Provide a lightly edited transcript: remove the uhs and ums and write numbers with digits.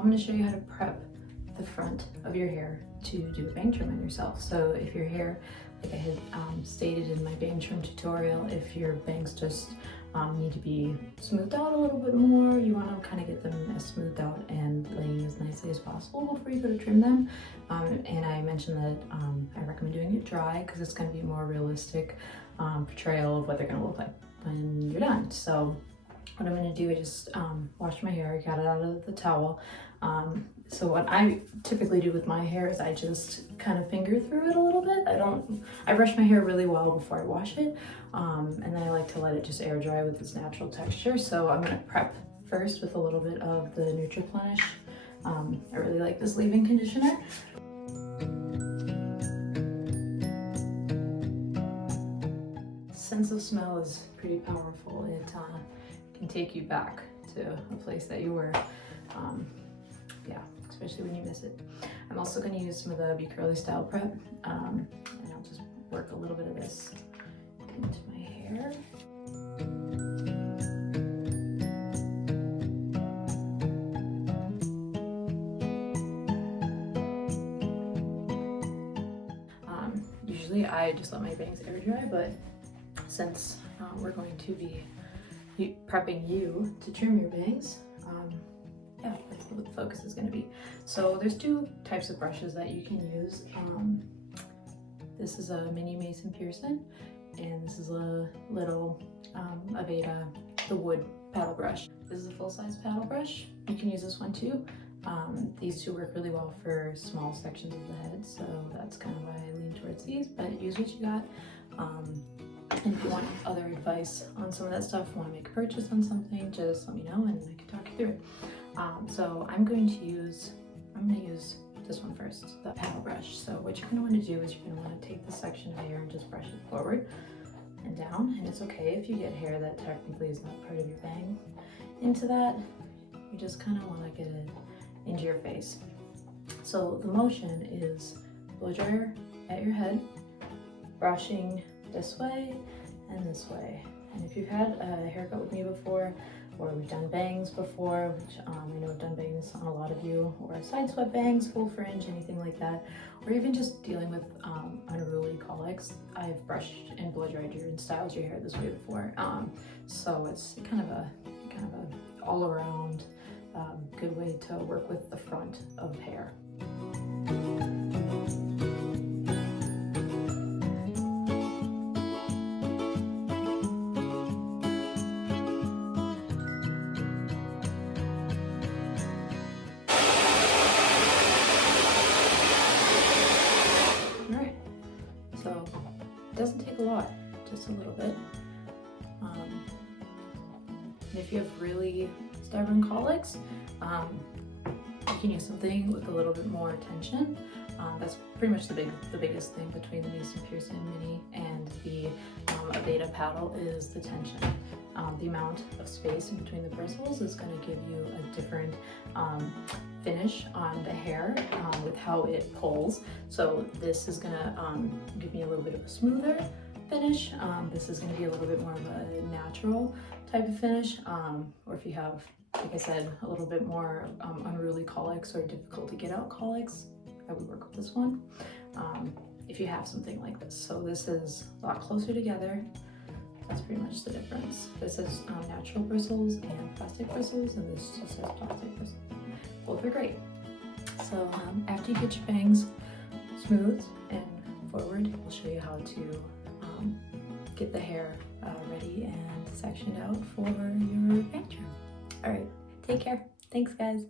I'm going to show you how to prep the front of your hair to do a bang trim on yourself. So if your hair, like I had stated in my bang trim tutorial, if your bangs just need to be smoothed out a little bit more, you want to kind of get them as smoothed out and laying as nicely as possible before you go to trim them. And I mentioned that I recommend doing it dry because it's going to be a more realistic portrayal of what they're going to look like when you're done. So what I'm going to do is just wash my hair, got it out of the towel. So what I typically do with my hair is I just kind of finger through it a little bit. I brush my hair really well before I wash it. And then I like to let it just air dry with its natural texture. So I'm going to prep first with a little bit of the Nutriplenish. I really like this leave-in conditioner. Sense of smell is pretty powerful. It can take you back to a place that you were. Yeah, especially when you miss it. I'm also going to use some of the Be Curly Style Prep, and I'll just work a little bit of this into my hair. Usually I just let my bangs air dry, but since we're going to be prepping you to trim your bangs, yeah, that's what the focus is going to be. So there's two types of brushes that you can use. This is a mini Mason Pearson, and this is a little Aveda, the wood paddle brush. This is a full-size paddle brush. You can use this one too. These two work really well for small sections of the head, so that's kind of why I lean towards these, but use what you got. And if you want other advice on some of that stuff, want to make a purchase on something, just let me know and I can talk you through it. So I'm going to use this one first, the paddle brush. So what you're going to want to do is you're going to want to take this section of hair and just brush it forward and down. And it's okay if you get hair that technically is not part of your bang into that. You just kind of want to get it into your face. So the motion is blow dryer at your head, brushing this way and this way. And if you've had a haircut with me before, or we've done bangs before, which I know I've done bangs on a lot of you, or side swept bangs, full fringe, anything like that, or even just dealing with unruly colics, I've brushed and blow dried your and styled your hair this way before. So it's kind of a all around good way to work with the front of hair. So it doesn't take a lot, just a little bit. And if you have really stubborn colics, you can use something with a little bit more tension. That's pretty much the biggest thing between the Mason Pearson Mini and the Aveda paddle is the tension. The amount of space in between the bristles is going to give you a different finish on the hair with how it pulls. So this is going to give me a little bit of a smoother finish. This is going to be a little bit more of a natural type of finish. Or if you have, like I said, a little bit more unruly colics or difficult to get out colics, I would work with this one. If you have something like this. So this is a lot closer together. That's pretty much the difference. This is natural bristles and plastic bristles, and this just says plastic bristles. Both are great. So after you get your bangs smooth and forward, we'll show you how to get the hair ready and sectioned out for your bang trim. All right, take care. Thanks, guys.